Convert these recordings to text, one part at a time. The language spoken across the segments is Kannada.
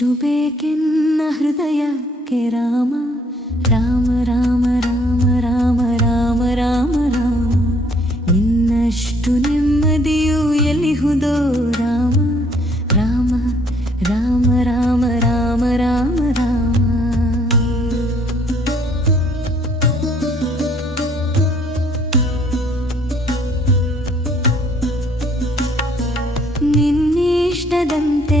ಇನ್ನಷ್ಟು ಬೇಕೆನ್ನ ಹೃದಯಕ್ಕೆ ರಾಮ ರಾಮ ರಾಮ ರಾಮ ರಾಮ ರಾಮ ರಾಮ ರಾಮ ನಿನ್ನಷ್ಟು ನೆಮ್ಮದಿಯು ಎಲ್ಲಿಹುದೋ ರಾಮ ರಾಮ ರಾಮ ರಾಮ ರಾಮ ರಾಮ ರಾಮ ನಿನ್ನಿಷ್ಟದಂತೆ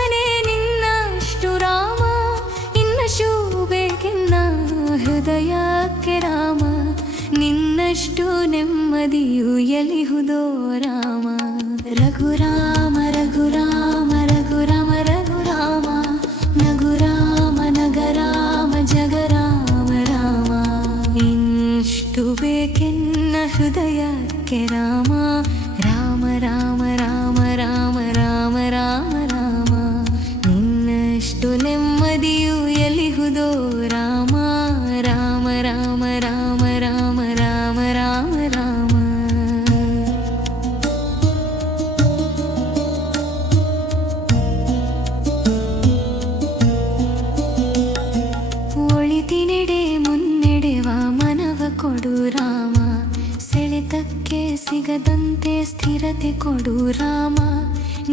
ನಿನ್ನಷ್ಟು ನೆಮ್ಮದಿಯು ಎಲಿಹುದೋ ರಾಮ. ರಘುರಾಮ ರಘುರಾಮ ರಘುರಾಮ ರಘುರಾಮ. ನಗುರಾಮ, ನಗರಾಮ, ಜಗರಾಮ, ರಾಮ. ಇಷ್ಟು ಬೇಕೆನ್ನ ಹೃದಯಕ್ಕೆ ರಾಮ. ಕೊಡು ರಾಮ. ಸೆಳೆತಕ್ಕೆ ಸಿಗದಂತೆ ಸ್ಥಿರತೆ ಕೊಡು ರಾಮ.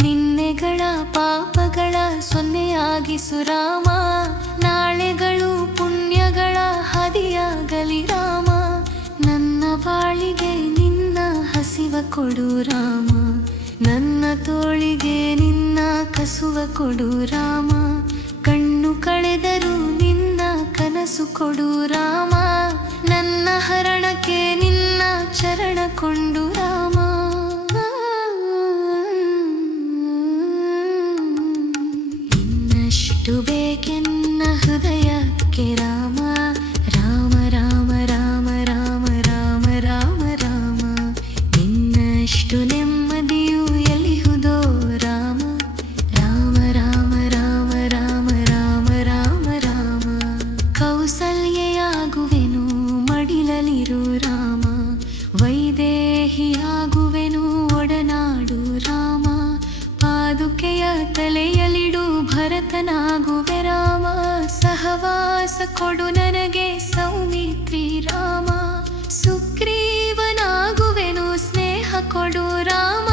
ನಿನ್ನೆಗಳ ಪಾಪಗಳ ಸೊನ್ನೆಯಾಗಿಸು ರಾಮ. ನಾಳೆಗಳು ಪುಣ್ಯಗಳ ಹದಿಯಾಗಲಿ ರಾಮ. ನನ್ನ ಬಾಳಿಗೆ ನಿನ್ನ ಹಸಿವ ಕೊಡು ರಾಮ. ನನ್ನ ತೋಳಿಗೆ ನಿನ್ನ ಕಸುವ ಕೊಡು ರಾಮ. ಕಣ್ಣು ಕಳೆದರೂ ನಿನ್ನ ಕನಸು ಕೊಡು ರಾಮ. ಹರಣಕ್ಕೆ ನಿನ್ನ ಚರಣ ಕೊಂಡು ರಾಮ. ಇನ್ನಷ್ಟು ಬೇಕೆನ್ನ ಹೃದಯಕ್ಕೆ ರಾಮ. ರಾಮ, ವೈದೇಹಿಯಾಗುವೆನು ಒಡನಾಡು ರಾಮ, ಪಾದುಕೆಯ ತಲೆಯಲಿಡು ಭರತನಾಗುವೆ ರಾಮ, ಸಹವಾಸ ಕೊಡು ನನಗೆ ಸೌಮಿತ್ರಿ ರಾಮ, ಸುಗ್ರೀವನಾಗುವೆನು ಸ್ನೇಹ ಕೊಡು ರಾಮ,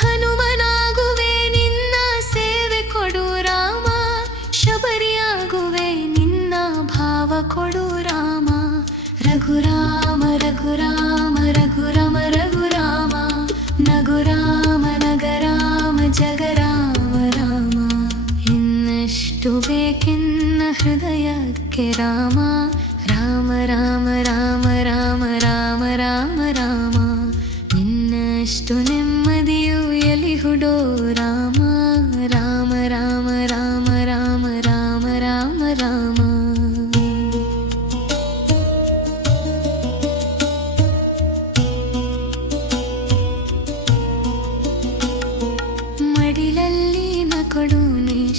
ಹನುಮನಾಗುವೆ ನಿನ್ನ ಸೇವೆ ಕೊಡು ರಾಮ, ಶಬರಿಯಾಗುವೆ ನಿನ್ನ ಭಾವ ಕೊಡು ರಾಮ, ರಘುರಾಮ ರಘುರಾಮ ರಘುರಾಮ ರಘುರಾಮ ನಗುರಾಮ ನಗರಾಮ ಜಗರಾಮ ರಾಮ ಇನ್ನಷ್ಟು ಬೇಕೆನ್ನ ಹೃದಯಕ್ಕೆ ರಾಮ ರಾಮ ರಾಮ ರಾಮ ರಾಮ ರಾಮ ರಾಮ ರಾಮ ನಿನ್ನಷ್ಟು ನೆಮ್ಮದಿಯು ಎಲಿಹುಡೋ ರಾಮ ರಾಮ ರಾಮ ರಾಮ ರಾಮ ರಾಮ ರಾಮ ರಾಮ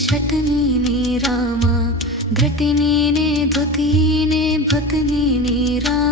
झटिनी नी रामाटिनीने दिने भतनीने राम।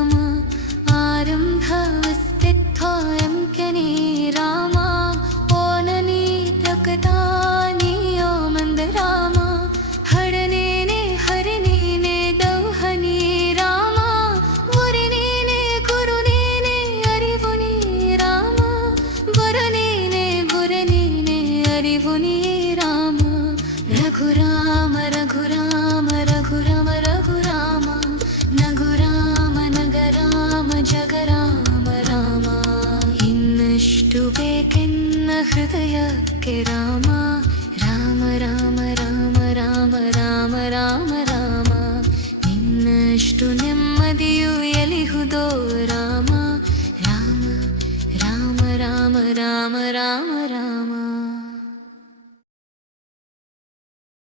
Kerama.